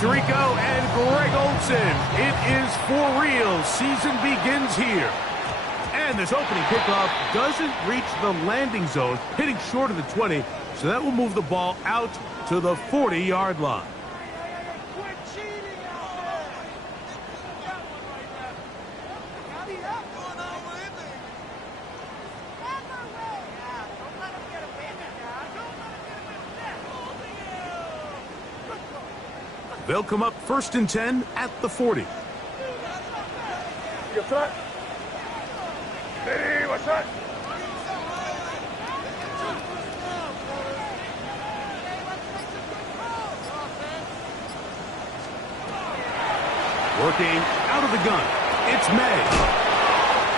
Tirico and Greg Olson. It is for real. Season begins here. And this opening kickoff doesn't reach the landing zone, hitting short of the 20, so that will move the ball out to the 40-yard line. They'll come up 1st and 10 at the 40. Hey, what's that? Working out of the gun, it's May.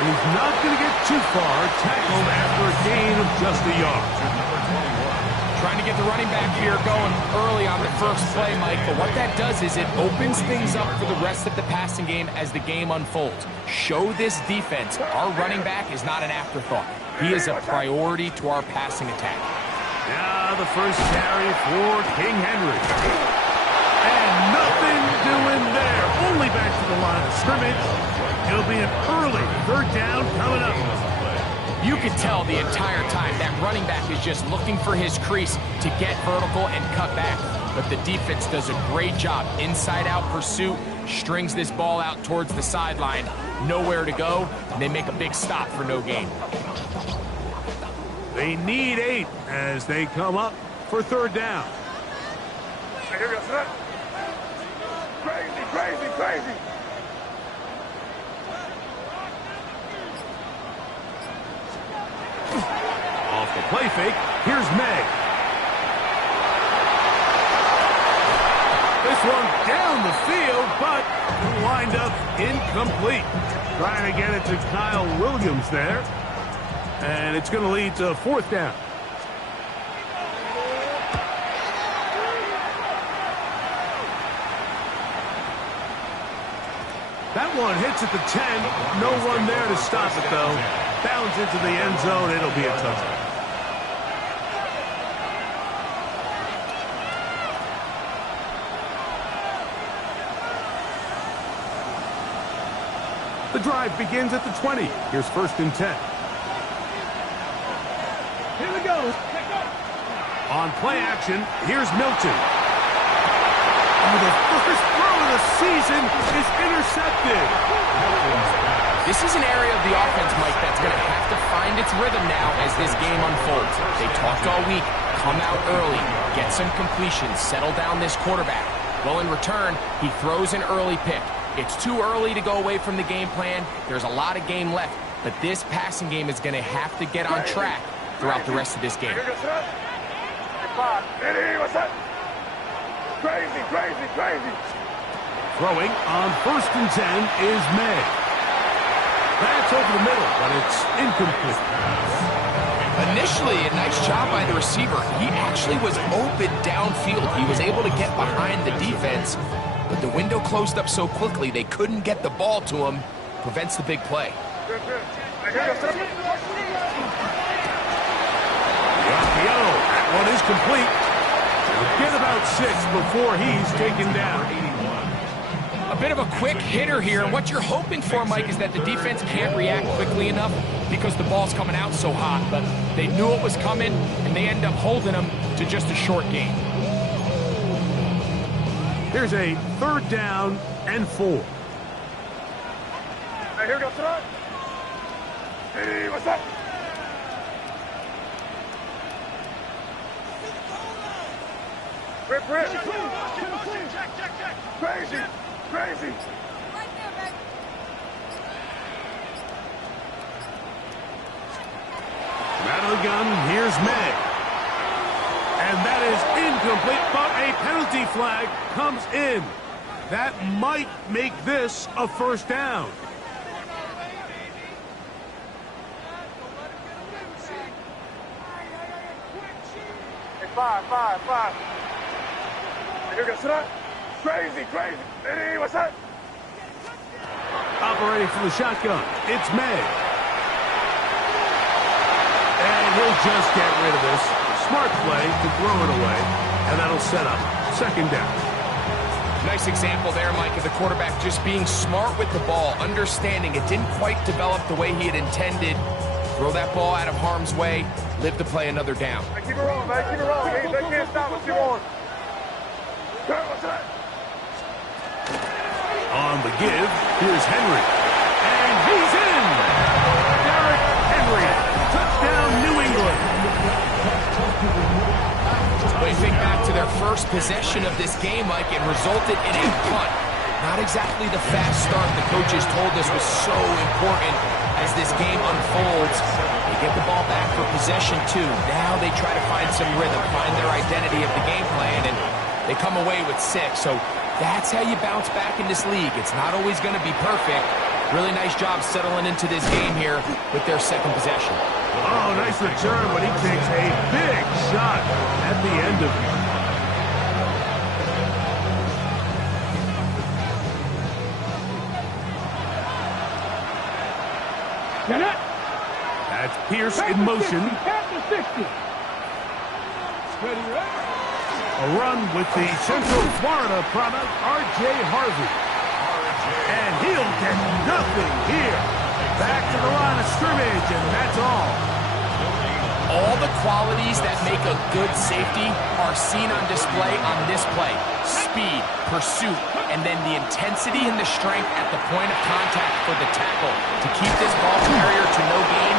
And he's not going to get too far, tackled after a gain of just a yard. Trying to get the running back here going early on the first play, Mike, but what that does is it opens things up for the rest of the passing game as the game unfolds. Show this defense our running back is not an afterthought. He is a priority to our passing attack. Now the first carry for King Henry. And nothing doing there. Only back to the line of scrimmage. It'll be an early 3rd down coming up. You could tell the entire time that running back is just looking for his crease to get vertical and cut back. But the defense does a great job. Inside-out pursuit, strings this ball out towards the sideline. Nowhere to go, and they make a big stop for no gain. They need 8 as they come up for 3rd down. Crazy, crazy, crazy. Off the play fake, here's May. This one down the field, but lined up incomplete. Trying to get it to Kyle Williams there. And it's going to lead to 4th down. That one hits at the 10. No one there to stop it, though. Bounds into the end zone. It'll be a touchdown. The drive begins at the 20. Here's 1st and 10. Here we go. On play action, here's Milton. Oh, the first throw of the season is intercepted. This is an area of the offense, Mike, that's going to have to find its rhythm now as this game unfolds. They talked all week, come out early, get some completions, settle down this quarterback. Well, in return, he throws an early pick. It's too early to go away from the game plan. There's a lot of game left, but this passing game is going to have to get on track throughout the rest of this game. What's that? Crazy, crazy, crazy. Throwing on 1st and 10 is May. That's over the middle, but it's incomplete. Initially, a nice job by the receiver. He actually was open downfield. He was able to get behind the defense, but the window closed up so quickly they couldn't get the ball to him. Prevents the big play. The RPO, that one is complete. He'll get about 6 before he's taken down. A bit of a quick hitter here. What you're hoping for, Mike, is that the defense can't react quickly enough because the ball's coming out so hot. But they knew it was coming, and they end up holding him to just a short gain. Here's a 3rd down and 4. Hey, here we go, tonight. Hey, what's up? Rip. Crazy, crazy. Out of the gun, here's May. And that is incomplete, but a penalty flag comes in. That might make this a 1st down. Hey, five. Here we go, tonight. Crazy. Hey, what's that? Operating from the shotgun, it's May. And he'll just get rid of this. Smart play to throw it away, and that'll set up 2nd down. Nice example there, Mike, of the quarterback just being smart with the ball, understanding it didn't quite develop the way he had intended. Throw that ball out of harm's way, live to play another down. Hey, keep it rolling, man. Keep it rolling. They can't stop us. Keep on. Turn, what's that? On the give, here's Henry. And he's in! Derrick Henry. Touchdown, New England. When you think back to their first possession of this game, Mike, it resulted in a punt. Not exactly the fast start the coaches told us was so important as this game unfolds. They get the ball back for possession two. Now they try to find some rhythm, find their identity of the game plan, and they come away with 6. So that's how you bounce back in this league. It's not always going to be perfect. Really nice job settling into this game here with their second possession. Oh, nice return, but he takes a big shot at the end of it. That's Pierce in motion. A run with the Central Florida product, R.J. Harvey. And he'll get nothing here. Back to the line of scrimmage, and that's all. All the qualities that make a good safety are seen on display on this play. Speed, pursuit, and then the intensity and the strength at the point of contact for the tackle. To keep this ball carrier to no gain,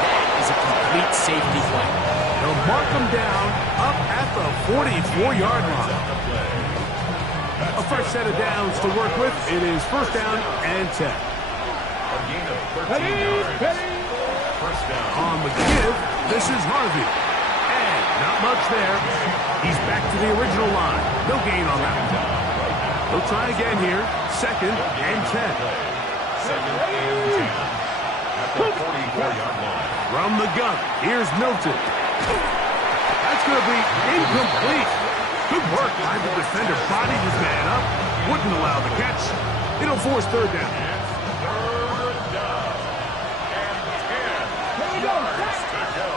that is a complete safety play. They'll mark him down up at the 44-yard line. A fresh set of downs to work with. It is first down and 10. A gain of 13 yards. First down. On the give, this is Harvey. And not much there. He's back to the original line. No gain on that one. They'll try again here. Second and 10. Second and 10. At the 44-yard line. From the gun, here's Milton. That's going to be incomplete. Good work by the defender. Bodied his man up. Wouldn't allow the catch. It'll force third down. Third down. And 10 yards to go.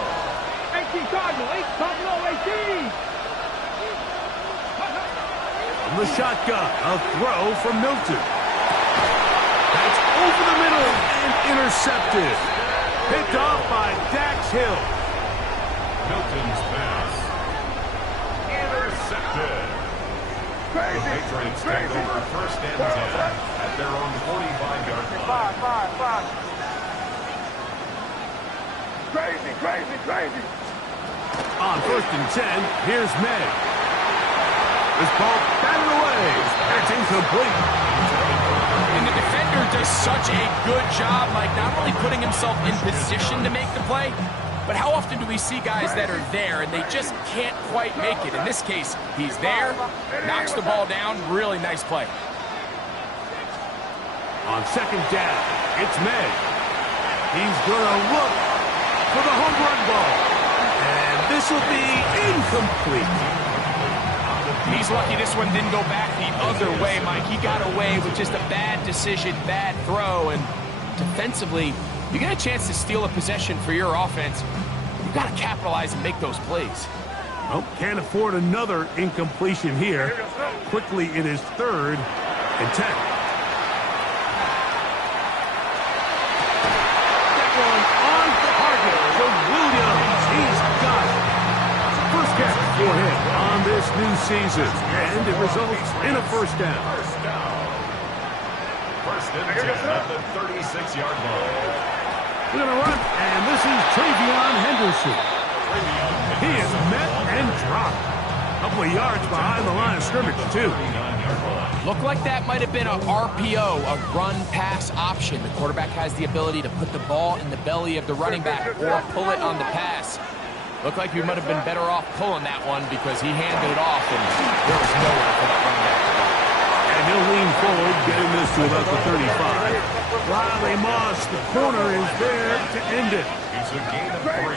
18 Cardinal, 18. From the shotgun, a throw from Milton. That's over the middle and intercepted. Picked off by Dax Hill. Milton's pass. Intercepted. The Patriots take over first and 10 at their own 45-yard line. Five. Crazy. On first and 10, here's May. This ball batted away. That's incomplete. And the defender does such a good job, like not only putting himself in position to make the play, but how often do we see guys that are there and they just can't quite make it? In this case, he's there, knocks the ball down. Really nice play. On second down, it's May. He's going to look for the home run ball. And this will be incomplete. He's lucky this one didn't go back the other way, Mike. He got away with just a bad decision, bad throw, and defensively, you get a chance to steal a possession for your offense. You've got to capitalize and make those plays. Well, can't afford another incompletion here. Quickly, it is third and 10. That one on target to Williams. He's got it. First catch for him on this new season, and it results in a first down. First and 10 at the 36-yard line. We're going to run, and this is Travion Henderson. He is met and dropped. A couple of yards behind the line of scrimmage, too. Looked like that might have been a RPO, a run-pass option. The quarterback has the ability to put the ball in the belly of the running back or pull it on the pass. Looked like we might have been better off pulling that one because he handed it off, and there was nowhere for that running back to go. And he'll lean forward, getting this to about the 35. Riley Moss, the corner, is there to end it. It's a gain of 3.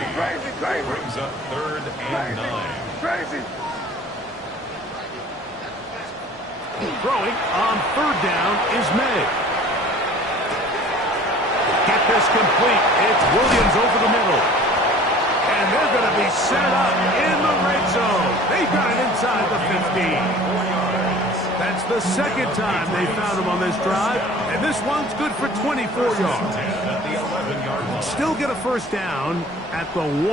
Brings up third and 9. Throwing on third down is May. Get this complete. It's Williams over the middle. And they're going to be set up in the red zone. They've got it inside the 15. That's It's the second time they found him on this drive, and this one's good for 24 yards. Still get a first down at the 1.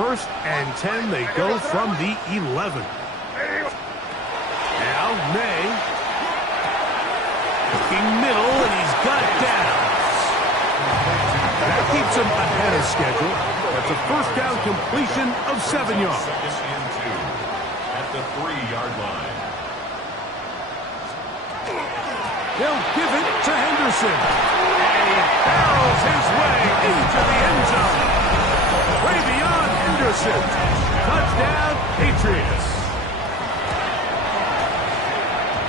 1st and 10, they go from the 11. Now, May. Looking middle, and he's got downs. That keeps him ahead of schedule. That's a first down completion of 7 yards. 2nd and 2 at the 3-yard line. They'll give it to Henderson. And he barrels his way into the end zone. Way beyond Henderson. Touchdown, Patriots.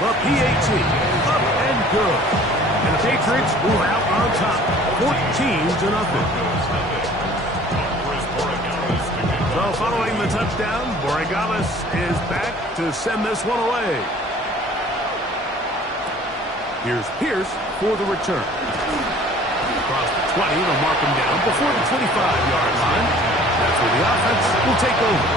The PAT, up and good. And the Patriots move out on top, 14-0. So following the touchdown, Borregales is back to send this one away. Here's Pierce for the return. Across the 20, they'll mark him down before the 25-yard line. That's where the offense will take over.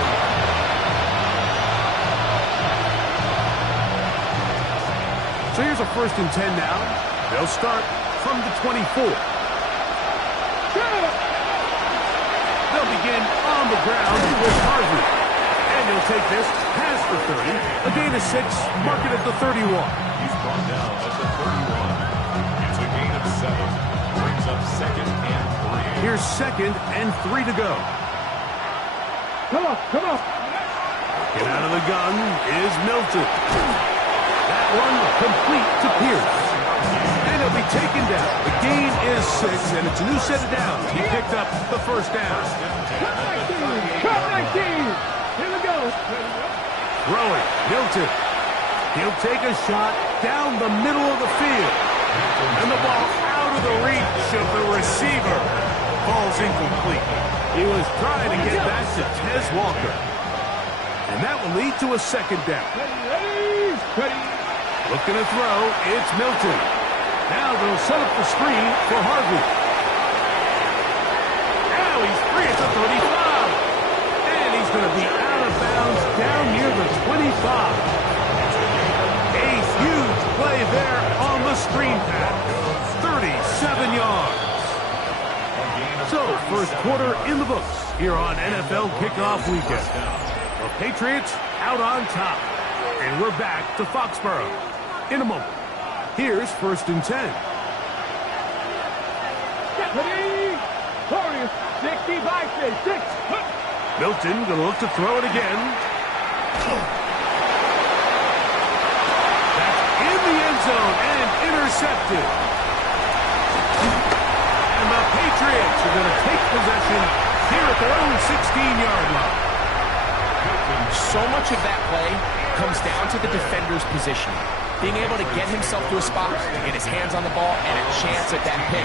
So here's a 1st and 10 now. They'll start from the 24. They'll begin on the ground with Harvey. And he'll take this past the 30. A gain of 6, mark it at the 31. He's brought down at the 31. It's a gain of 7. Brings up 2nd and 3. Here's 2nd and 3 to go. Come on, come on. Get out of the gun is Milton. That one complete to Pierce. And he'll be taken down. The gain is 6, and it's a new set of downs. He picked up the first down. Cut 19. Cut 19. Here we go. Throwing, Milton. He'll take a shot down the middle of the field. And the ball out of the reach of the receiver. Ball's incomplete. He was trying to get back to Tez Walker. And that will lead to a 2nd down. Looking to throw, it's Milton. Now they'll set up the screen for Harvey. Now he's free at the 35. And he's going to be out of bounds down near the 25. A huge play there on the screen pass. 37 yards. So, first quarter in the books here on NFL Kickoff Weekend. The Patriots out on top. And we're back to Foxborough in a moment. Here's 1st and 10. Ready? Warriors, 65, 6. Milton going to look to throw it again. That's in the end zone and intercepted. And the Patriots are going to take possession here at their own 16-yard line. So much of that play comes down to the defender's position. Being able to get himself to a spot, to get his hands on the ball, and a chance at that pick.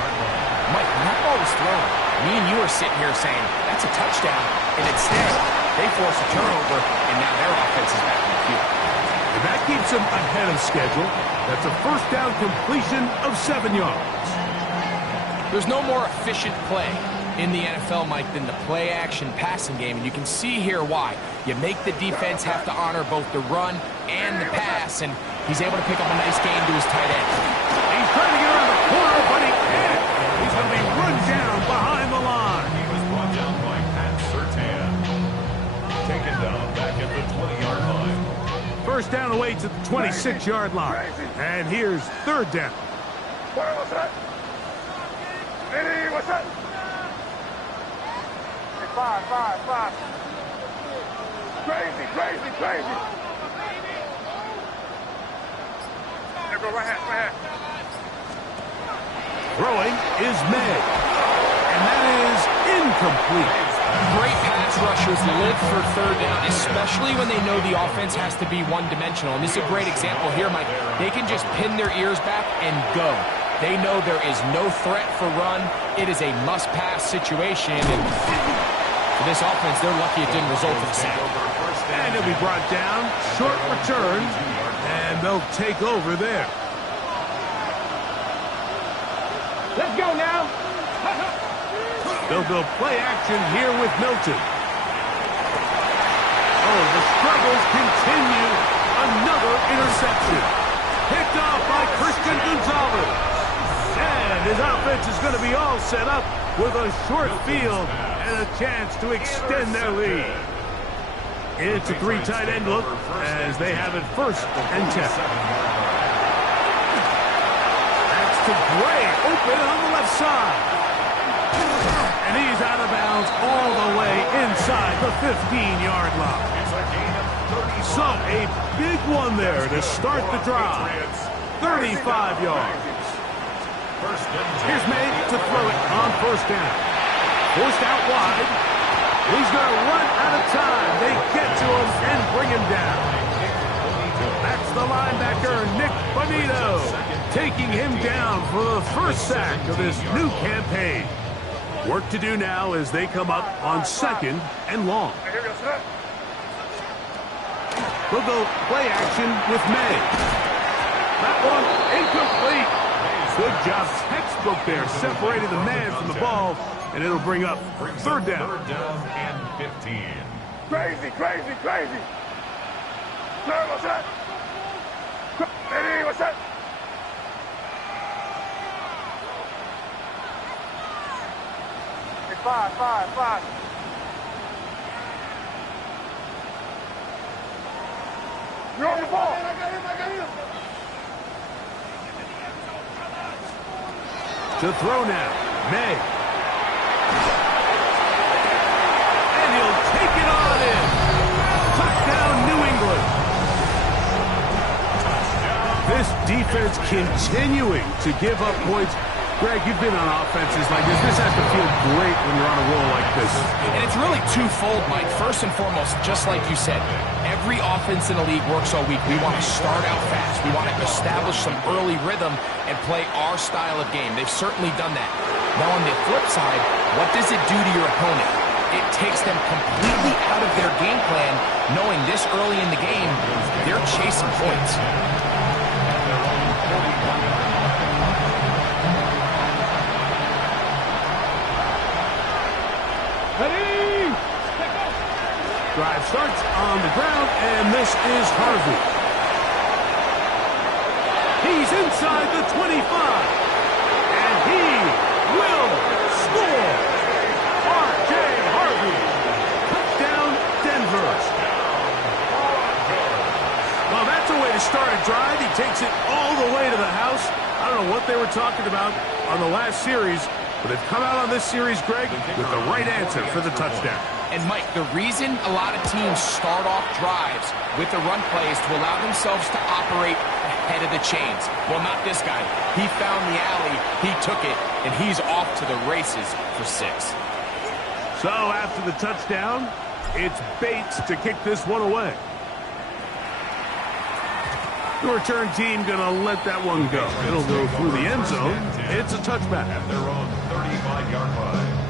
Mike, when that ball was thrown, me and you are sitting here saying, that's a touchdown. And instead, they force a turnover, and now their offense is back in the field. And that keeps them ahead of schedule. That's a first down completion of 7 yards. There's no more efficient play in the NFL, Mike, than the play-action passing game, and you can see here why. You make the defense have to honor both the run and the pass, and he's able to pick up a nice gain to his tight end. He's trying to get around the corner, but he can't. He's going to be run down behind the line. He was brought down by Pat Surtain. Taken down back at the 20-yard line. First down away to the 26-yard line. And here's 3rd down. What's that? Eddie, what's that? 5. Crazy. There go right hand. Throwing is May. And that is incomplete. Great pass rushers live for 3rd down, especially when they know the offense has to be one-dimensional. And this is a great example here, Mike. They can just pin their ears back and go. They know there is no threat for run. It is a must-pass situation. And for this offense, they're lucky it didn't result in a sack. And he'll be brought down. Short return. And they'll take over there. Let's go now. They'll go play action here with Milton. Oh, the struggles continue. Another interception. offense is going to be all set up with a short field and a chance to extend their lead. It's a three tight end look as they have it 1st and 10. That's to Gray, open on the left side. And he's out of bounds all the way inside the 15-yard line. So a big one there to start the drive. 35 yards. Here's May to throw it on 1st down. Forced out wide. He's going to run out of time. They get to him and bring him down. That's the linebacker, Nick Bonito, taking him down for the 1st sack of this new campaign. Work to do now as they come up on 2nd and long. We'll go play action with May. That one incomplete. Good job, textbook there, separating the man from the ball, and it'll bring up 3rd down. 3rd down and 15. Crazy, crazy, crazy. What's that? Hey, what's that? Hey, 5. You're on the ball. I got him. To throw now, May. And he'll take it on in. Touchdown, New England. This defense continuing to give up points. Greg, you've been on offenses like this. This has to feel great when you're on a roll like this. And it's really twofold, Mike. First and foremost, just like you said, every offense in the league works all week. We want to start out fast. We want to establish some early rhythm and play our style of game. They've certainly done that. Now on the flip side, what does it do to your opponent? It takes them completely out of their game plan, knowing this early in the game, they're chasing points. Drive starts on the ground, and this is Harvey. He's inside the 25, and he will score. R.J. Harvey. Touchdown, Denver. Well, that's a way to start a drive. He takes it all the way to the house. I don't know what they were talking about on the last series, but they've come out on this series, Greg, with the right answer for the touchdown. And, Mike, the reason a lot of teams start off drives with the run play is to allow themselves to operate ahead of the chains. Well, not this guy. He found the alley, he took it, and he's off to the races for 6. So after the touchdown, it's Bates to kick this one away. The return team going to let that one go. It'll go through the end zone. It's a touchback. At their own 35-yard line.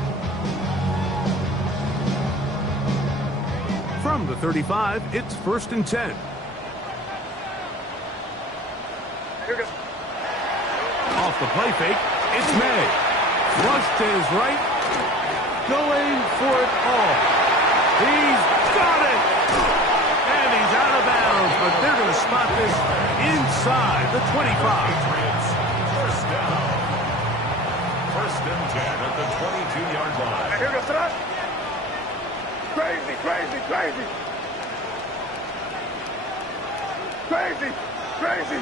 From the 35, it's 1st and 10. Off the play fake, it's May. Flush to his right, going for it all. He's got it! And he's out of bounds, but they're going to spot this inside the 25. First down. 1st and 10 at the 22-yard line. Here goes that. Crazy, crazy, crazy. Crazy, crazy.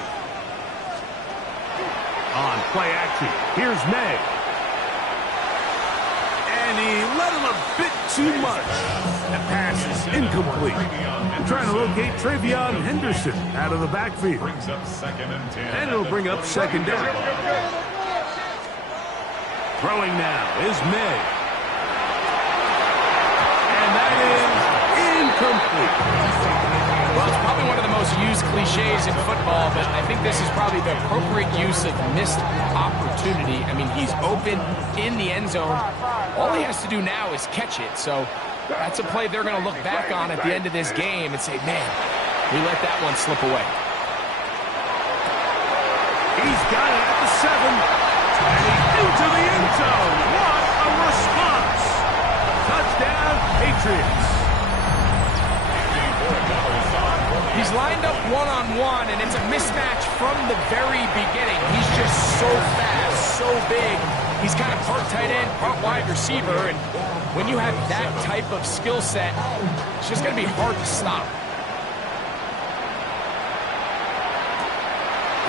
On play action, here's May. And he let him a bit too much. The pass is incomplete. I'm trying to locate Travion Henderson out of the backfield. Brings up 2nd and 10. And it'll bring up 2nd down. Throwing now is May. And that is incomplete. Well, it's probably one of the most used cliches in football, but I think this is probably the appropriate use of missed opportunity. I mean, he's open in the end zone. All he has to do now is catch it. So that's a play they're going to look back on at the end of this game and say, man, we let that one slip away. He's got it at the 7. And he's into the end zone. What a response. Touchdown, Patriots. He's lined up one-on-one, and it's a mismatch from the very beginning. He's just so fast, so big, He's kind of part tight end, part wide receiver, and when you have that type of skill set, it's just going to be hard to stop.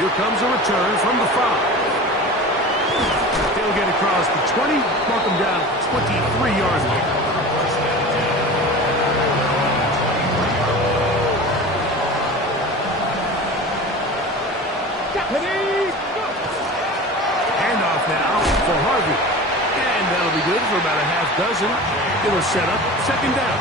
Here comes a return from the 5. They'll get across the 20, mark them down at the 23-yard line. Handoff now for Harvey. And that'll be good for about a half dozen. It'll set up second down.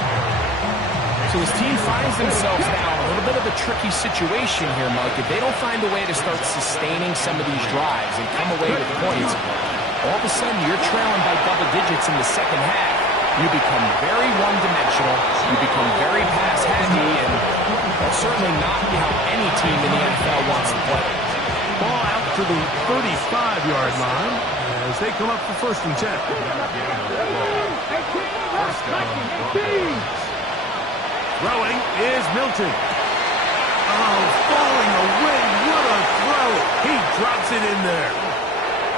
So his team finds themselves now in a little bit of a tricky situation here, Mike. If they don't find a way to start sustaining some of these drives and come away with points, all of a sudden you're trailing by double digits in the second half. You become very one-dimensional. You become very pass-happy, and that's certainly not how any team in the NFL wants to play. Ball out to the 35-yard line as they come up for 1st and 10. Throwing is Milton. Oh, falling away. What a throw. He drops it in there.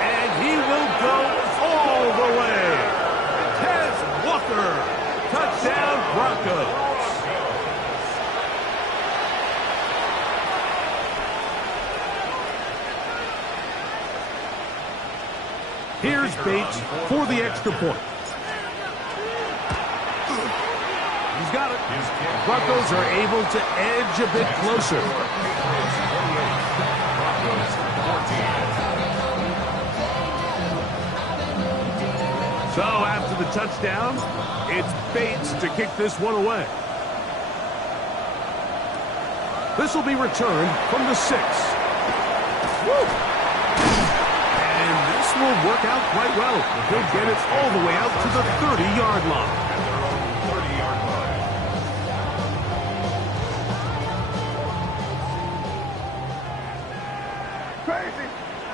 And he will go all the way. Tez Walker. Touchdown Broncos. Here's Bates for the extra point. He's got it. Broncos are able to edge a bit closer. So after the touchdown, it's Bates to kick this one away. This will be returned from the 6. And this will work out quite well. He'll get it all the way out to the 30-yard line.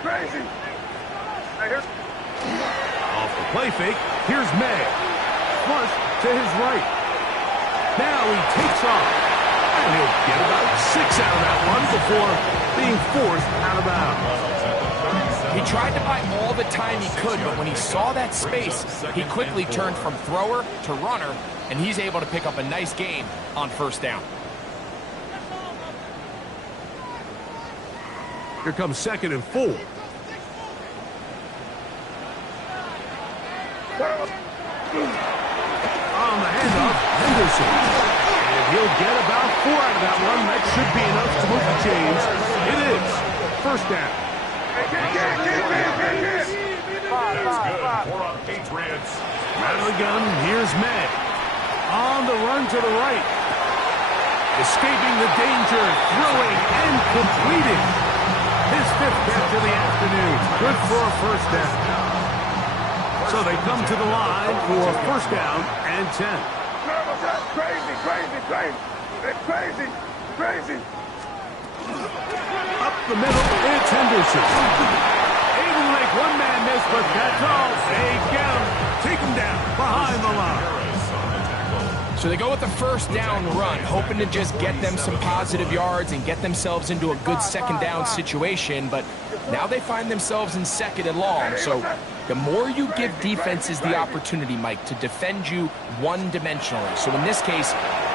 Crazy. Off the play fake, here's May. Flush to his right. Now he takes off. And he'll get about 6 out of that one before being forced out of bounds. He tried to buy all the time he could, but when he saw that space, he quickly turned from thrower to runner, and he's able to pick up a nice gain on 1st down. Here comes 2nd and 4. On the handoff, Henderson. And he'll get about 4 out of that one. That should be enough to move the chains. It is 1st down. That's good for our Patriots. Out of the gun, here's May. On the run to the right. Escaping the danger, throwing and completing. His 5th catch of the afternoon. Good for a 1st down. So they come to the line for 1st down and 10. Crazy. Up the middle, it's Henderson. Able to make one man miss, but that's all. They get him. Take him down behind the line. So they go with the 1st down run, hoping to just get them some positive yards and get themselves into a good 2nd down situation, but now they find themselves in 2nd and long. So the more you give defenses the opportunity, Mike, to defend you one-dimensionally. So in this case,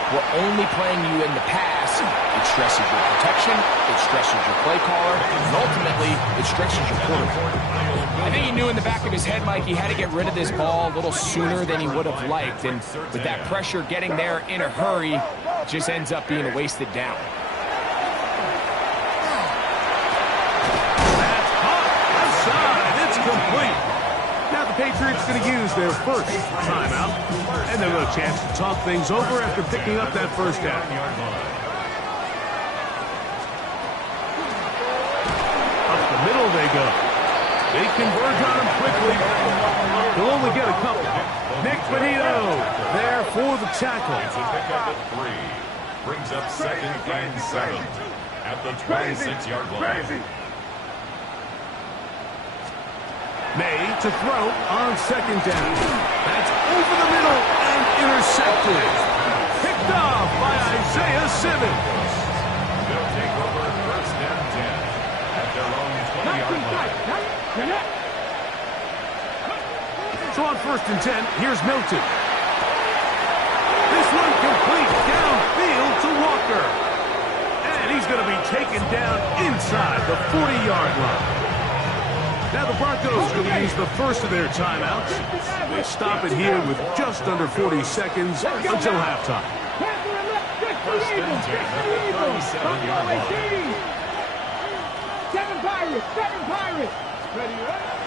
we're only playing you in the pass. It stresses your protection, it stresses your play caller, and ultimately, it stresses your quarterback. I think he knew in the back of his head, Mike, he had to get rid of this ball a little sooner than he would have liked. And with that pressure getting there in a hurry, it just ends up being a wasted down. That's hot. Outside. It's complete. Now the Patriots going to use their 1st timeout. And they'll have a chance to talk things over after picking up that 1st down. Up the middle they go. They converge on him quickly. He'll only get a couple. Nick Benito there for the tackle. Pick up at 3. Brings up 2nd and 7 at the 26-yard line. May to throw on 2nd down. That's over the middle and intercepted. Picked off by Isaiah Simmons. They'll take over 1st and 10 at their own 20-yard line. So on 1st and 10, here's Milton. This one complete downfield to Walker. And he's going to be taken down inside the 40-yard line. Now the Broncos are going to use the first of their timeouts. They stop it here with just under 40 seconds until halftime. First and 10 at the 37-yard line. Seven Pirates.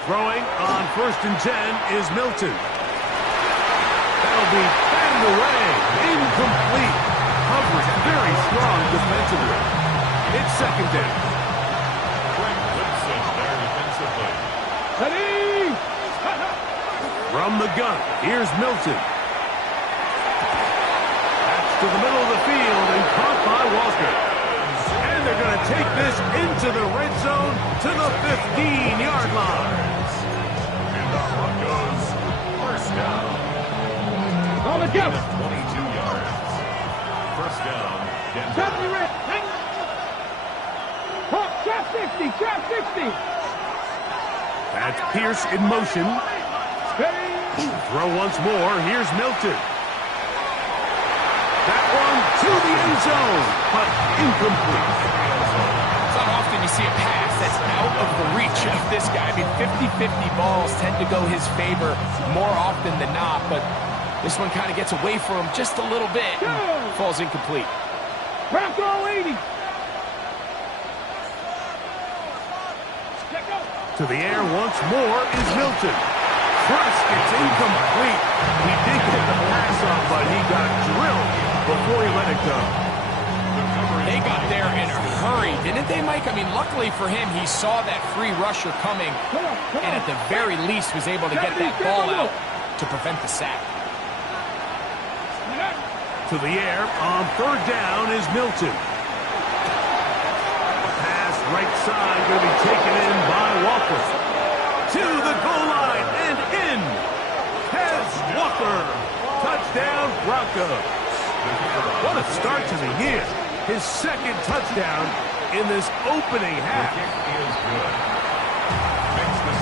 Throwing on 1st and 10 is Milton. That'll be batted away. Incomplete. Coverage very strong defensively. It's 2nd down. Quick Woodson there defensively. Ready. From the gun, here's Milton. That's to the middle of the field and caught by Walker. And they're going to take this into the red zone to the 15-yard line. And the Broncos first down. On the jump. 22 yards. First down, Denver. Trap 60. That's Pierce in motion. Throw once more. Here's Milton. That one to the end zone, but incomplete. It's not often you see a pass that's out of the reach of this guy. I mean, 50-50 balls tend to go his favor more often than not, but this one kind of gets away from him just a little bit and falls incomplete. Bronco 80. To the air once more is Milton. Trust, it's incomplete. He did get the pass off, but he got drilled before he let it go. They got there in a hurry, didn't they, Mike? I mean, luckily for him, he saw that free rusher coming and at the very least was able to get that ball out to prevent the sack. To the air on 3rd down is Milton. Pass right side going to be taken in by Walker. To the goal line and in. Has Walker. Touchdown Broncos. What a start to the year. His 2nd touchdown in this opening half.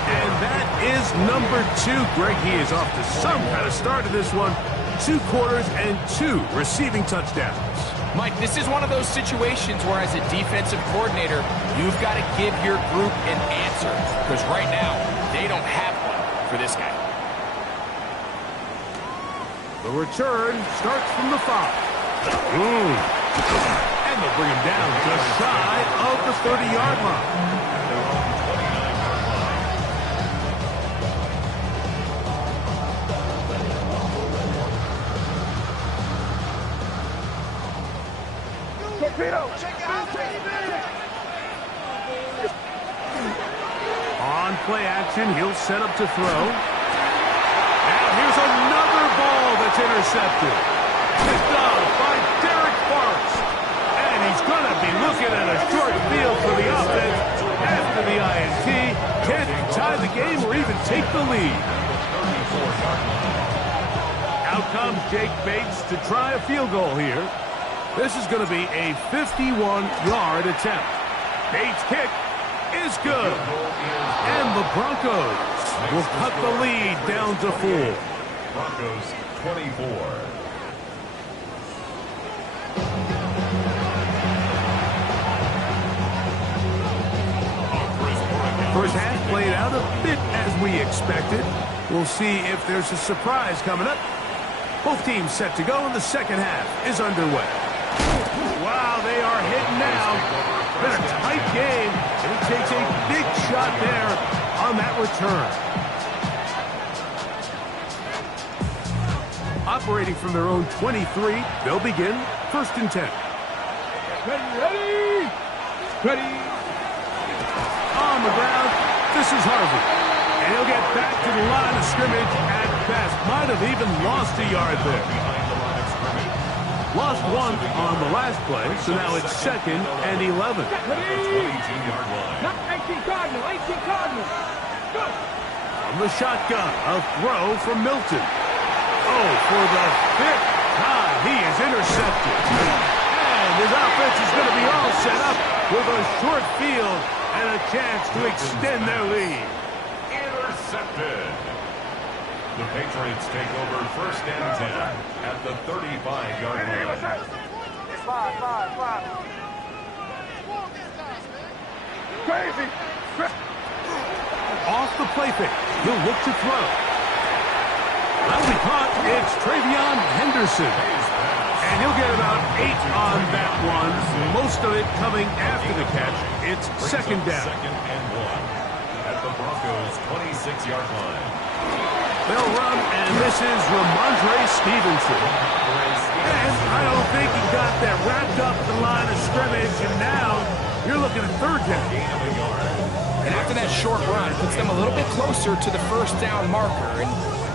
And that is number 2. Greg, he is off to some kind of start to this one. 2 quarters and 2 receiving touchdowns. Mike, this is one of those situations where as a defensive coordinator, you've got to give your group an answer. Because right now, they don't have one for this guy. The return starts from the 5. And they'll bring him down just shy of the 30-yard line. On play action, he'll set up to throw. Now here's another ball that's intercepted. Picked up by Derek Barnes. And he's going to be looking at a short field for the offense after the INT. Can't tie the game or even take the lead. Out comes Jake Bates to try a field goal here. This is going to be a 51-yard attempt. Bates' kick is good. And the Broncos will cut the lead down to 4. Broncos 24. First half played out a bit as we expected. We'll see if there's a surprise coming up. Both teams set to go, and the second half is underway. Wow, they are hitting now. Been a tight game, and he takes a big shot there on that return. Operating from their own 23, they'll begin 1st and 10. Ready. On the ground, this is Harvey. And he'll get back to the line of scrimmage at best. Might have even lost a yard there. Lost 1 on the last play, so now it's 2nd and 11. 22-yard line. 18 Cardinal. Go. From the shotgun, a throw from Milton. Oh, for the 5th time, he is intercepted. And his offense is going to be all set up with a short field and a chance to extend their lead. Intercepted. The Patriots take over first and 10 at the 35-yard line. Crazy. Off the play fake. He'll look to throw. That'll be caught. It's Travion Henderson. And he'll get about 8 on that one. Most of it coming after the catch. It's second down. Second and 1 at the Broncos' 26-yard line. They'll run, and this is Ramondre Stevenson. And I don't think he got that wrapped up at the line of scrimmage, and now you're looking at third down. And after that short run, puts them a little bit closer to the first down marker, and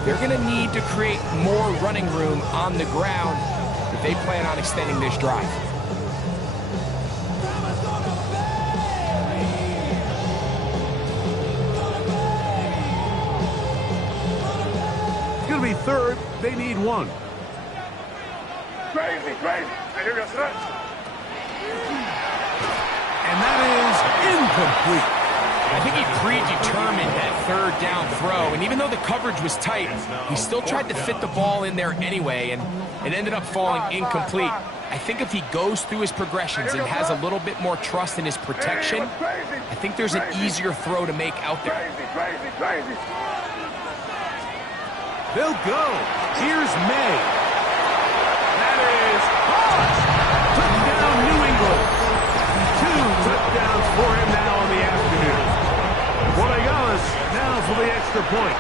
they're going to need to create more running room on the ground if they plan on extending this drive. It's going to be third. They need one. Crazy. And that is incomplete. I think he predetermined that third down throw, and even though the coverage was tight, he still tried to fit the ball in there anyway, and it ended up falling incomplete. I think if he goes through his progressions and has a little bit more trust in his protection, I think there's an easier throw to make out there. Crazy. They'll go. Here's May. That is caught. Touchdown, New England. 2 touchdowns for him now on the afternoon. Borregales now for the extra point.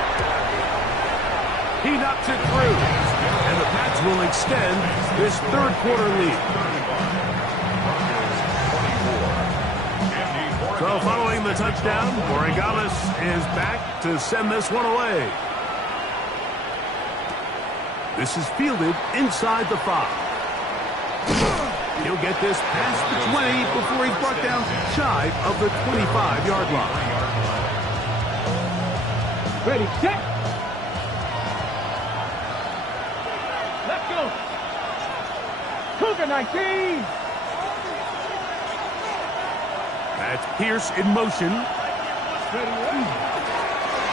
He knocks it through. And the Pats will extend this third quarter lead. So following the touchdown, Borregales is back to send this one away. This is fielded inside the 5. He'll get this past the 20 before he's brought down shy of the 25-yard line. Ready, set. Let's go. Cougar 19. That's Pierce in motion. Ready.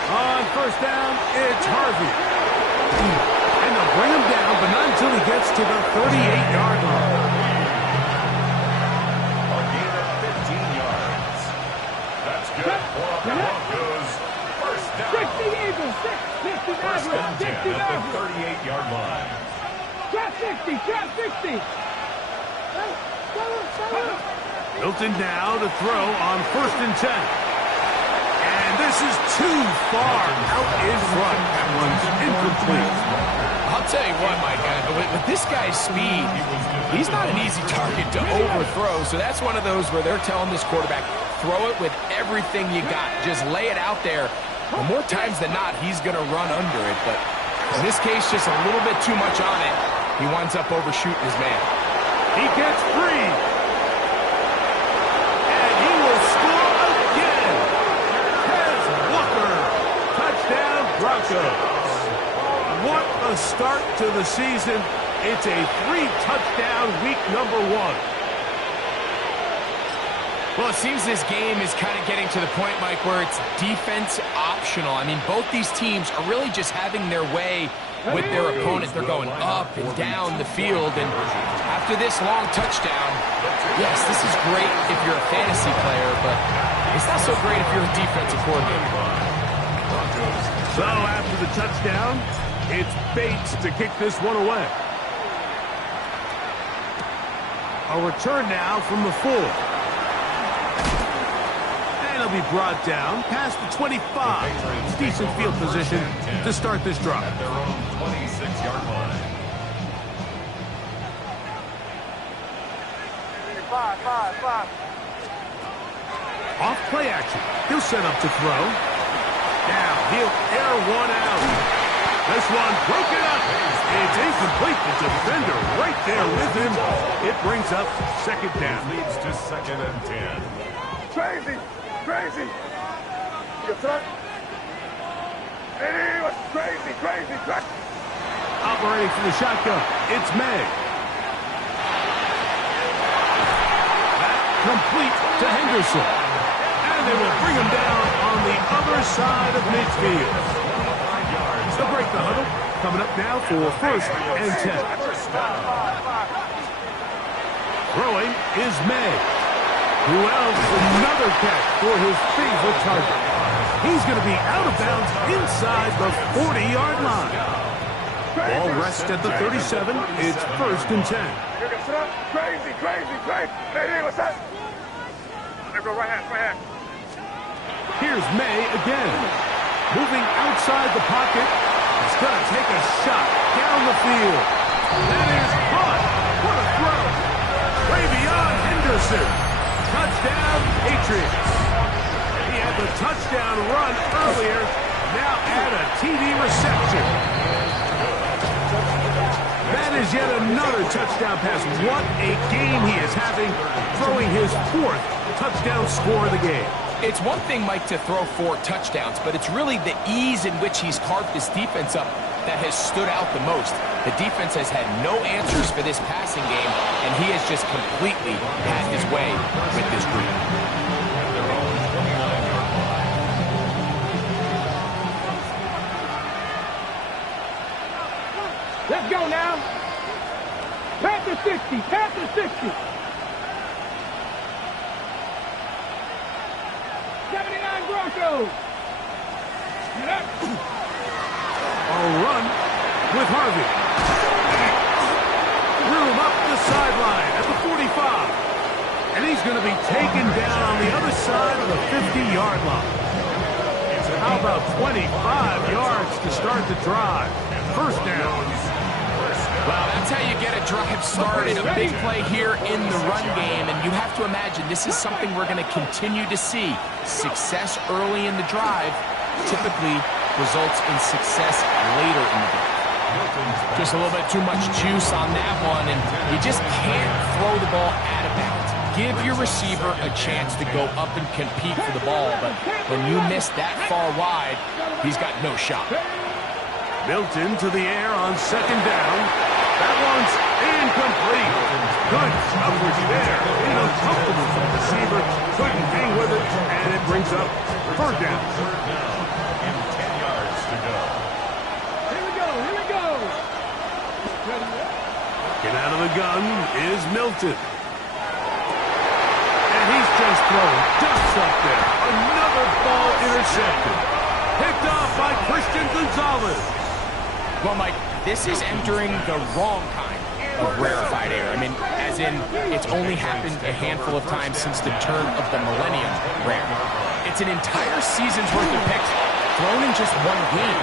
On first down, it's Harvey. And they'll bring him down, but not until he gets to the 38-yard line. A gain of 15 yards. That's good for the Broncos. First down. 60 Eagles. 60 First and 10 60 at the 38-yard line. Trap 60. Hilton now to throw on first and 10. And this is too far out in front. That one's incomplete. I'll tell you what, Mike, with this guy's speed, he's not an easy target to overthrow. So that's one of those where they're telling this quarterback, throw it with everything you got. Just lay it out there. And more times than not, he's going to run under it. But in this case, just a little bit too much on it. He winds up overshooting his man. He gets free. And he will score again. Tez Walker. Touchdown, Broncos. What a start to the season. It's a 3-touchdown week number 1. Well, it seems this game is kind of getting to the point, Mike, where it's defense optional. I mean, both these teams are really just having their way with their opponent. They're going up and down the field, and after this long touchdown, yes, this is great if you're a fantasy player, but it's not so great if you're a defensive coordinator. So after the touchdown, it's Bates to kick this one away. A return now from the 4. And he'll be brought down past the 25. Decent field position to start this drive. At their own 26-yard line. 5. Off play action. He'll set up to throw. Now he'll air one out. This one broken up. It's incomplete. The defender right there with him. It brings up second down. Leads to second and 10. Crazy. You throw. It was crazy. Operating from the shotgun. It's May. That complete to Henderson. And they will bring him down on the other side of midfield. They'll break the huddle. Coming up now for 1st and 10. Throwing is May. Who else? Another catch for his favorite target. He's going to be out of bounds inside the 40-yard line. Ball rests at the 37. It's 1st and 10. Crazy. Hey, what's that? There go right hand. Here's May again. Moving outside the pocket. He's going to take a shot down the field. That is caught. What a throw. Way beyond Henderson. Touchdown, Patriots. He had the touchdown run earlier. Now add a TD reception. That is yet another touchdown pass. What a game he is having, throwing his 4th touchdown score of the game. It's one thing, Mike, to throw 4 touchdowns, but it's really the ease in which he's carved this defense up that has stood out the most. The defense has had no answers for this passing game, and he has just completely had his way with this group. Let's go now. Pass the 60. 79 Broncos. A run with Harvey. Room up the sideline at the 45. And he's going to be taken down on the other side of the 50-yard line. How about 25 yards to start the drive? 1st down. Well, that's how you get a drive started. A big play here in the run game, and you have to imagine this is something we're going to continue to see. Success early in the drive typically results in success later in the game. Just a little bit too much juice on that one, and you just can't throw the ball out of bounds. Give your receiver a chance to go up and compete for the ball, but when you miss that far wide, he's got no shot. Milton to the air on 2nd down. That one's incomplete. Good coverage there. Uncomfortable for the receiver. Couldn't hang with it, and it brings up 3rd down. And 10 yards to go. Here we go. Get out of the gun is Milton. And he's just throwing ducks up there. Another ball intercepted. Picked off by Christian Gonzalez. Well, Mike, this is entering the wrong kind of rarefied air. I mean, as in, it's only happened a handful of times since the turn of the millennium rare. It's an entire season's worth of picks thrown in just one game.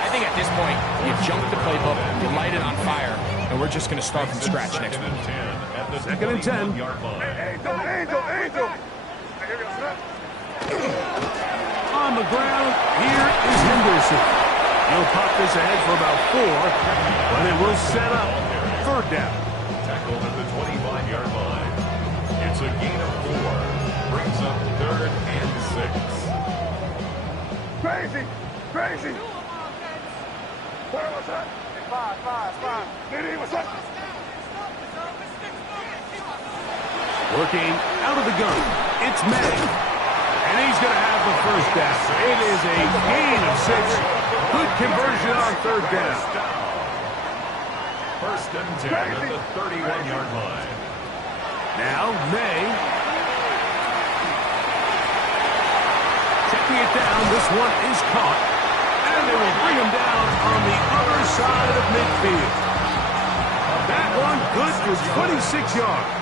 I think at this point, you jump the playbook, you light it on fire, and we're just going to start from scratch next week. 2nd and 10. Angel. On the ground, here is Henderson. He'll pop this ahead for about 4, but it will set up 3rd down. Tackled at the 25-yard line. It's a gain of 4. Brings up 3rd and 6. Crazy. Where was that? 5. Diddy, what's that? Working out of the gun, it's May. And he's going to have the 1st down. It is a gain of 6. Good conversion on 3rd down. 1st and 10 at the 31-yard line. Now May. Checking it down. This one is caught. And they will bring him down on the other side of midfield. That one good for 26 yards.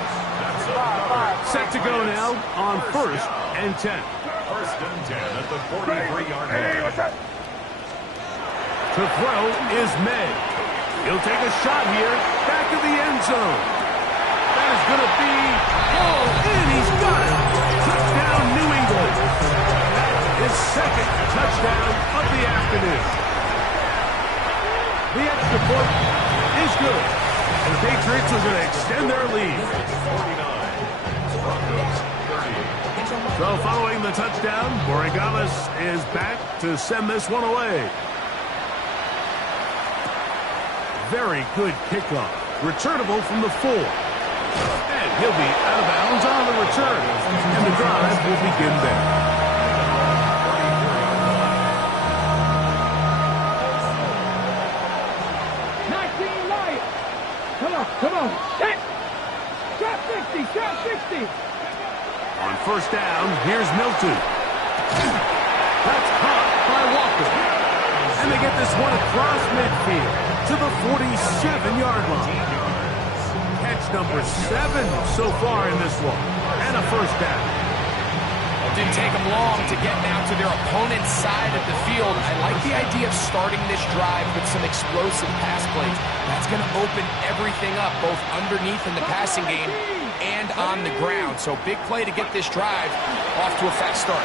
Set to go now on 1st and 10. 1st and 10 at the 43-yard line. To throw is May. He'll take a shot here, back of the end zone. That is going to be all in. He's got it. Touchdown, New England. That is 2nd touchdown of the afternoon. The extra point is good. And the Patriots are going to extend their lead. 49. Broncos 30. So following the touchdown, Borregales is back to send this one away. Very good kickoff. Returnable from the 4. And he'll be out of bounds on the return. And the drive will begin there. On first down, here's Milton. That's caught by Walker. And they get this one across midfield to the 47-yard line. Catch number 7 so far in this one. And a first down. It didn't take them long to get now to their opponent's side of the field. I like the idea of starting this drive with some explosive pass plays. That's going to open everything up, both underneath in the passing game and on the ground. So big play to get this drive off to a fast start.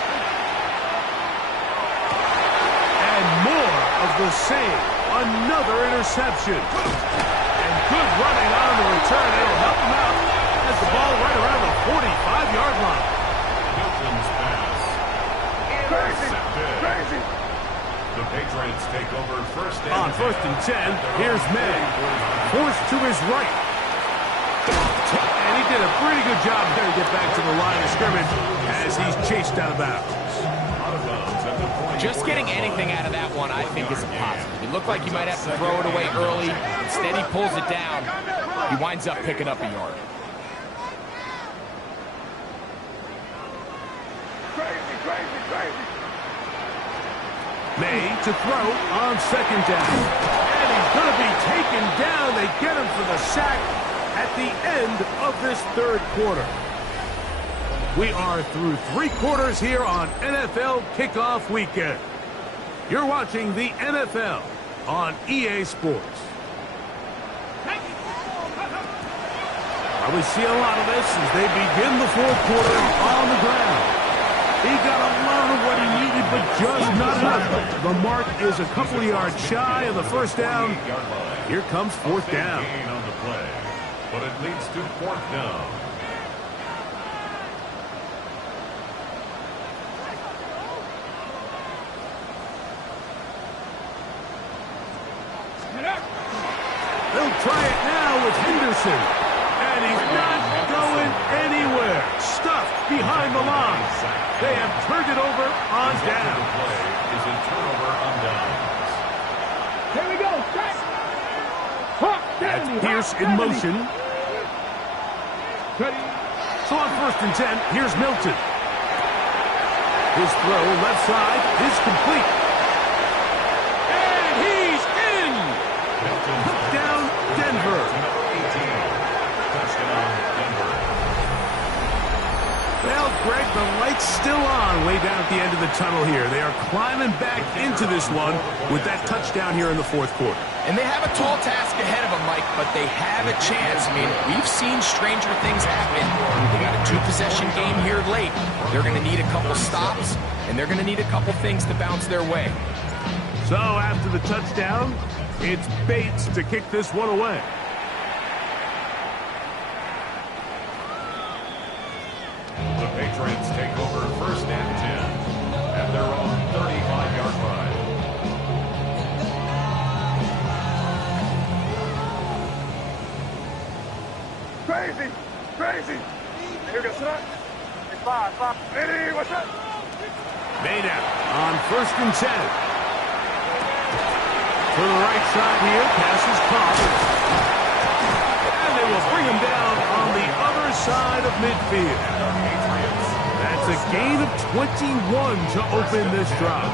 And more of the same. Another interception. And good running on the return. It'll help him out as the ball right around the 45-yard line. Milton's pass. Intercepted. The Patriots take over first and On first and 10, here's May. Forced to his right. And he did a pretty good job there to get back to the line of scrimmage as he's chased out of bounds. Just getting anything out of that one, I think, is a positive. It looked like he might have to throw it away early. Instead, he pulls it down. He winds up picking up a yard. Crazy. May to throw on second down. And he's going to be taken down. They get him for the sack at the end of this third quarter. We are through 3 quarters here on NFL Kickoff Weekend. You're watching the NFL on EA Sports. Probably see a lot of this as they begin the fourth quarter on the ground. He got a lot of what he needed, but just not enough. The mark is a couple of yards shy of the first down. Here comes fourth down. On the play, but it leads to fourth down. They'll try it now with Henderson. And he's not going anywhere. Stuffed behind the line. They have turned it over on down. The play is a turnover on downs. Here we go. That's Pierce in motion. So on first and 10, here's Milton. His throw left side is complete. And he's in. Touchdown, Denver. Touchdown, Denver. Well, Greg, the light's still on way down at the end of the tunnel here. They are climbing back into this one with that touchdown here in the fourth quarter. And they have a tall task ahead of them, Mike, but they have a chance. I mean, we've seen stranger things happen. They got a 2-possession game here late. They're going to need a couple stops, and they're going to need a couple things to bounce their way. So after the touchdown, it's Bates to kick this one away. The Patriots take over first and 10 at their own 35-yard line. Crazy. Here goes that. It's 5. Hey, what's up? Made out on first and 10. To the right side here, pass is caught. And they will bring him down on the other side of midfield. That's a gain of 21 to open this drive.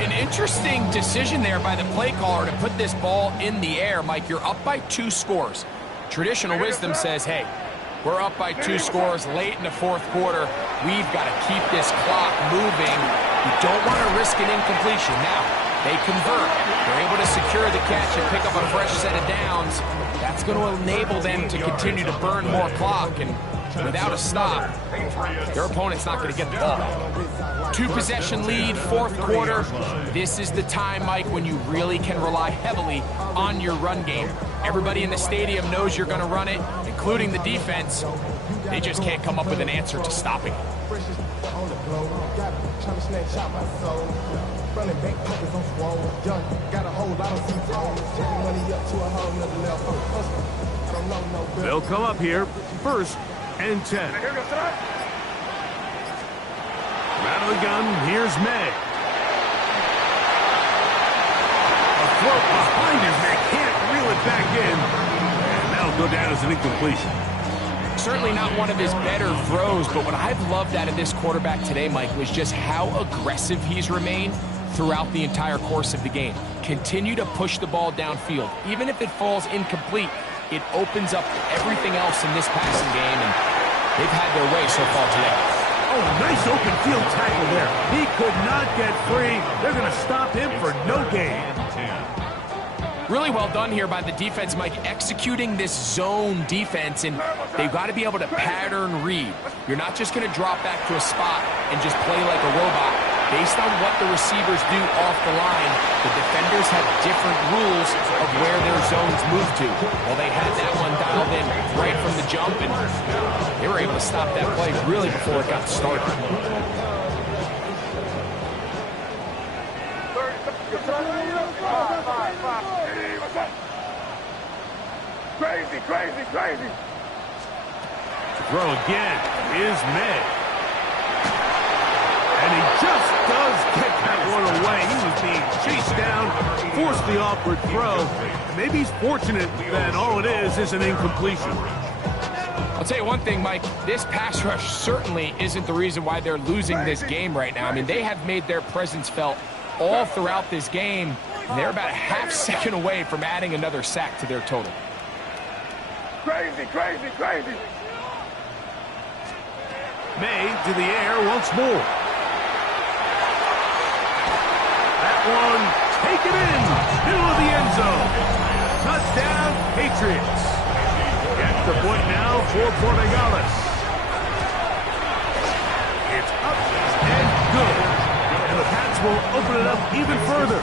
An interesting decision there by the play caller to put this ball in the air. Mike, you're up by 2 scores. Traditional wisdom says, hey, we're up by 2 scores late in the fourth quarter. We've got to keep this clock moving. You don't want to risk an incompletion. Now, they convert. They're able to secure the catch and pick up a fresh set of downs. That's going to enable them to continue to burn more clock. And without a stop, their opponent's not going to get the ball. 2-possession lead, fourth quarter. This is the time, Mike, when you really can rely heavily on your run game. Everybody in the stadium knows you're going to run it, including the defense. They just can't come up with an answer to stopping it. They'll come up here, first and 10. Out of the gun, here's May. A throw behind him, they can't reel it back in. And that'll go down as an incompletion. Certainly not one of his better throws, but what I've loved out of this quarterback today, Mike, was just how aggressive he's remained throughout the entire course of the game. Continue to push the ball downfield. Even if it falls incomplete, it opens up everything else in this passing game, and they've had their way so far today. Oh, nice open field tackle there. He could not get free. They're going to stop him for no gain. Really well done here by the defense, Mike, executing this zone defense, and they've got to be able to pattern read. You're not just going to drop back to a spot and just play like a robot. Based on what the receivers do off the line, the defenders have different rules of where their zones move to. Well, they had that one dialed in right from the jump, and they were able to stop that play really before it got started. Crazy, crazy, crazy. To throw again is May. And he just does get that one away. He was being chased down, forced the awkward throw. And maybe he's fortunate that all it is an incompletion. I'll tell you one thing, Mike, this pass rush certainly isn't the reason why they're losing this game right now. I mean, they have made their presence felt all throughout this game, and they're about a half second away from adding another sack to their total. Crazy, crazy, crazy. May to the air once more. That one taken in, middle of the end zone. Touchdown, Patriots. Extra point now for Portugales. It's up and good. And the Pats will open it up even further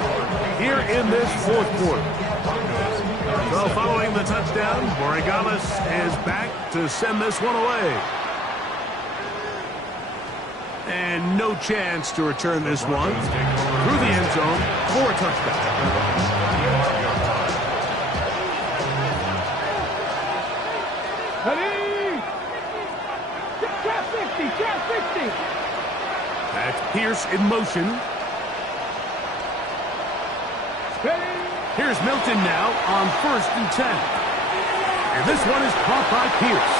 here in this fourth quarter. So following the touchdown, Portugales is back to send this one away. And no chance to return this one through the end zone for a touchdown. That's Pierce in motion. Here's Milton now on 1st and 10. And this one is caught by Pierce.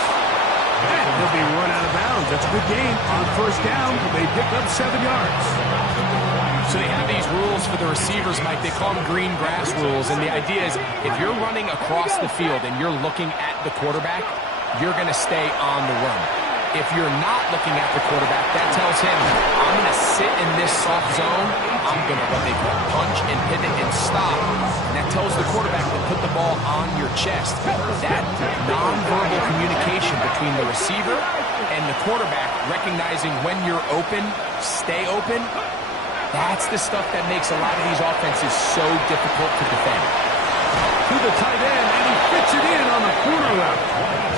And he'll be run out of bounds. That's a good game on 1st down. They pick up 7 yards. So they have these rules for the receivers, Mike. They call them green grass rules. And the idea is if you're running across the field and you're looking at the quarterback, you're going to stay on the run. If you're not looking at the quarterback, that tells him, I'm going to sit in this soft zone. I'm going to what they call punch and pivot and stop. And that tells the quarterback to put the ball on your chest. That nonverbal communication between the receiver and the quarterback, recognizing when you're open, stay open, that's the stuff that makes a lot of these offenses so difficult to defend. To the tight end, and he fits it in on the corner route.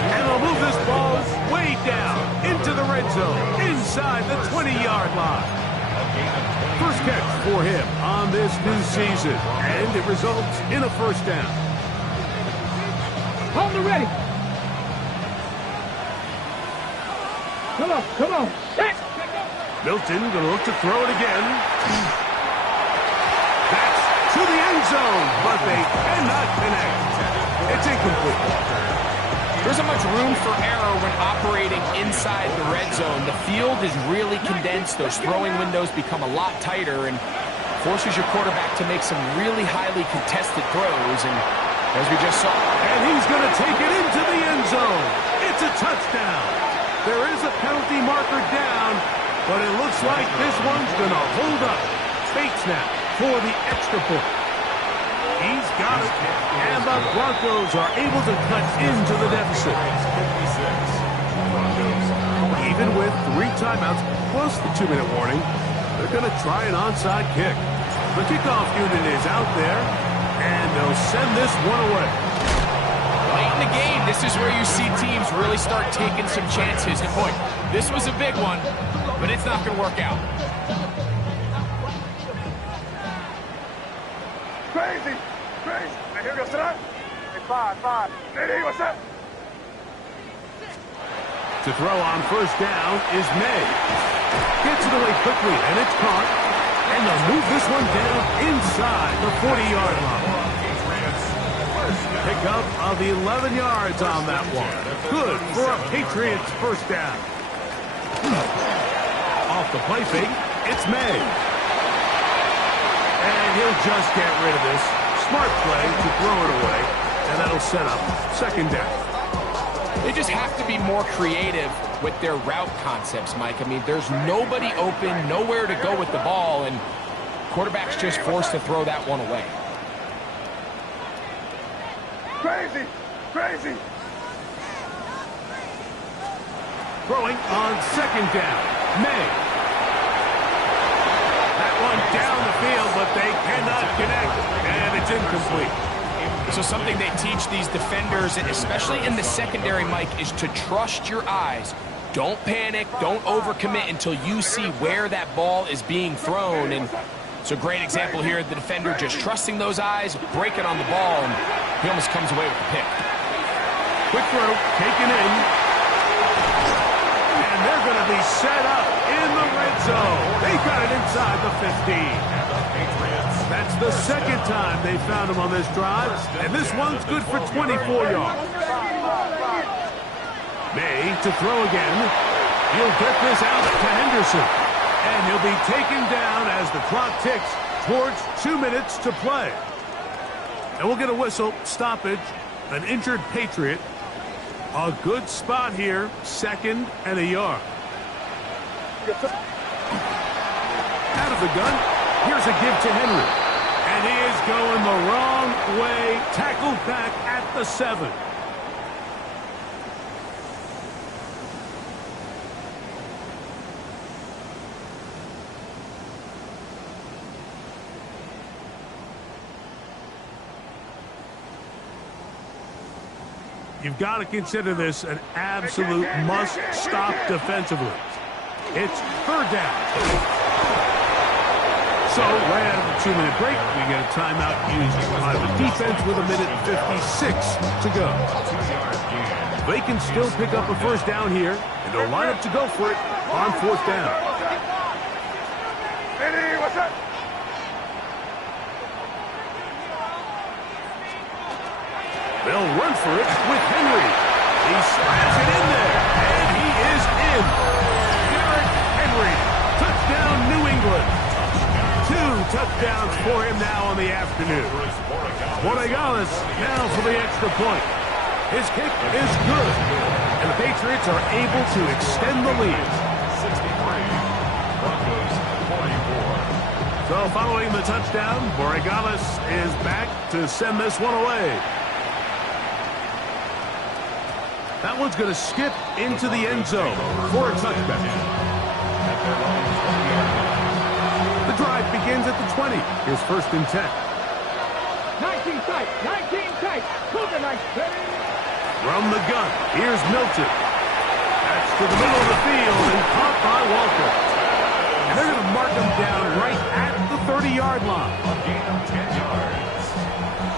And they'll move this ball way down into the red zone, inside the 20-yard line. First catch for him on this new season, and it results in a 1st down. Hold it ready. Come on. Set. Milton going to look to throw it again. That's to the end zone, but they cannot connect. It's incomplete. There isn't much room for error when operating inside the red zone. The field is really condensed. Those throwing windows become a lot tighter and forces your quarterback to make some really highly contested throws. And as we just saw, and he's going to take it into the end zone. It's a touchdown. There is a penalty marker down, but it looks like this one's going to hold up. Bates now for the extra point. He's got it, and the Broncos are able to cut into the deficit. Even with 3 timeouts plus the 2-minute warning, they're going to try an onside kick. The kickoff unit is out there, and they'll send this one away. Late in the game, this is where you see teams really start taking some chances. And boy, this was a big one, but it's not going to work out. Crazy. Now here goes to that. Hey, 5. Hey, what's up? To throw on 1st down is May. Gets it away quickly, and it's caught. And they'll move this one down inside the 40-yard line. Pick pickup of 11 yards on that one. Good for a Patriots first down. Off the play fake, it's May. And he'll just get rid of this. Smart play to throw it away, and that'll set up second down. They just have to be more creative with their route concepts, Mike. I mean, there's nobody open, nowhere to go with the ball, and quarterback's just forced to throw that one away. Crazy! Crazy! Throwing on second down. May. That one down the field, but they cannot connect, and it's incomplete. So something they teach these defenders, and especially in the secondary, Mike, is to trust your eyes. Don't panic, don't overcommit until you see where that ball is being thrown. And it's a great example here, the defender just trusting those eyes, breaking on the ball, and he almost comes away with the pick. Quick throw, taken in. And they're going to be set up in the red zone. They got it inside the 15. That's the second time they found him on this drive, and this one's good for 24 yards. May to throw again. He'll get this out to Henderson, and he'll be taken down as the clock ticks towards 2 minutes to play. And we'll get a whistle, stoppage, an injured Patriot. A good spot here, second and a yard. Out of the gun. Here's a give to Henry. And he is going the wrong way. Tackled back at the 7. You've got to consider this an absolute must-stop defensively. It's third down. So, right out of the 2-minute break, we get a timeout used by the defense with 1:56 to go. They can still pick up a first down here, and they'll line up to go for it on fourth down. Eddie, what's up? They'll run for it with Henry. He slams it in there, and he is in. Derrick Henry, touchdown New England. 2 touchdowns for him now on the afternoon. Borregales now for the extra point. His kick is good, and the Patriots are able to extend the lead. 63, Broncos 44. So following the touchdown, Borregales is back to send this one away. That one's going to skip into the end zone for a touchback. The drive begins at the 20. Here's first and 10. 19 tight, 19 tight. Cougar nice, baby. From the gun, here's Milton. That's to the middle of the field and caught by Walker. And they're going to mark him down right at the 30-yard line. A gain of 10 yards.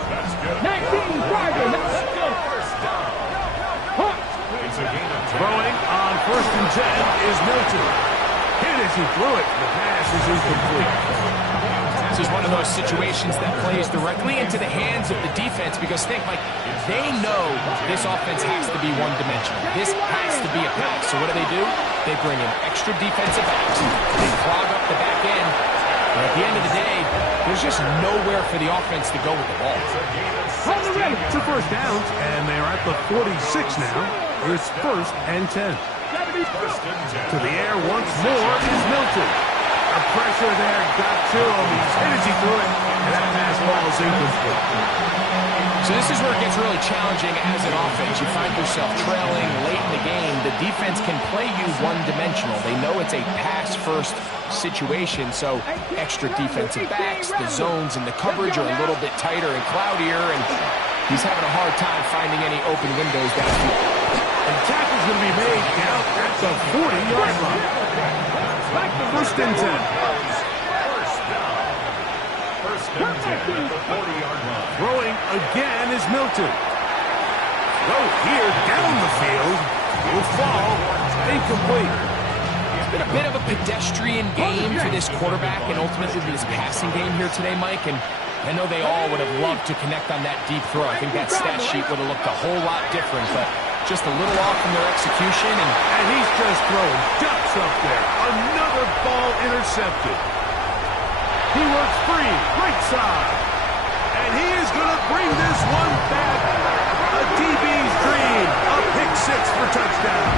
That's good. 19 Friday. Let's go. First down. It's a gain of 10. Throwing on first and 10 is Milton. Hit as he threw it. The pass is incomplete. This is one of those situations that plays directly into the hands of the defense because think, like, they know this offense has to be one-dimensional. This has to be a pass. So what do? They bring in extra defensive backs. They clog up the back end. And at the end of the day, there's just nowhere for the offense to go with the ball. Two first downs, and they're at the 46 now. It's first and 10. To the air once more is Milton. The pressure there got to him. He's hit as he threw it, and that pass ball is incomplete. So this is where it gets really challenging as an offense. You find yourself trailing late in the game. The defense can play you one-dimensional. They know it's a pass-first situation, so extra defensive backs, the zones and the coverage are a little bit tighter and cloudier, and he's having a hard time finding any open windows downfield. And the tackle's going to be made down at the 40-yard line. First and 10. First down. First and 10 at the 40-yard line. Throwing again is Milton. Throw here down the field. Will fall. Incomplete. It's been a bit of a pedestrian game for this quarterback and ultimately this passing game here today, Mike. And I know they all would have loved to connect on that deep throw. I think that stat sheet would have looked a whole lot different, but just a little off from their execution. And he's just throwing ducks up there. Another ball intercepted. He works free, right side. And he is going to bring this one back. A DB's dream. A pick six for touchdown.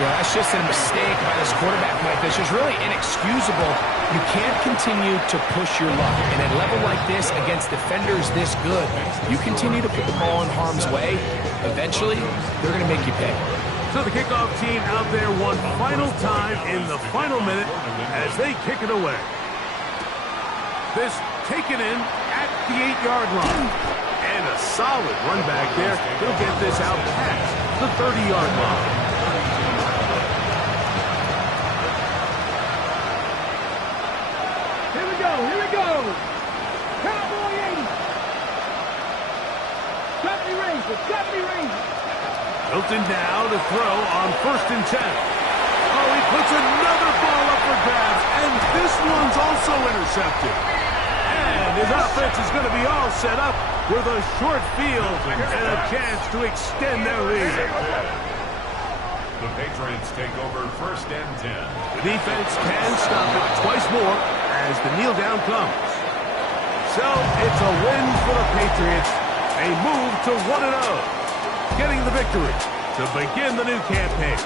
Yeah, that's just a mistake by this quarterback, Mike. That's just really inexcusable. You can't continue to push your luck. And at a level like this, against defenders this good, you continue to put the ball in harm's way, eventually, they're going to make you pay. So the kickoff team out there one final time in the final minute as they kick it away. This taken in at the 8-yard line. And a solid run back there. He'll get this out past the 30-yard line. Here we go. Cowboy 80. 70 Rangers. 70 Rangers. Hilton now to throw on 1st and 10. Oh, he puts another ball up for grabs, and this one's also intercepted. And his offense is going to be all set up with a short field and a chance to extend their lead. The Patriots take over 1st and 10. The defense can stop it twice more as the kneel down comes. So it's a win for the Patriots. A move to 1-0. Getting the victory to begin the new campaign.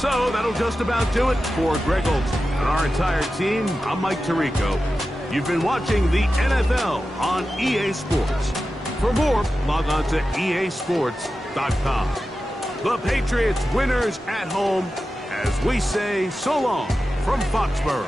So that'll just about do it for Greg Olson and our entire team. I'm Mike Tirico. You've been watching the NFL on EA Sports. For more, log on to easports.com. The Patriots winners at home as we say so long from Foxborough.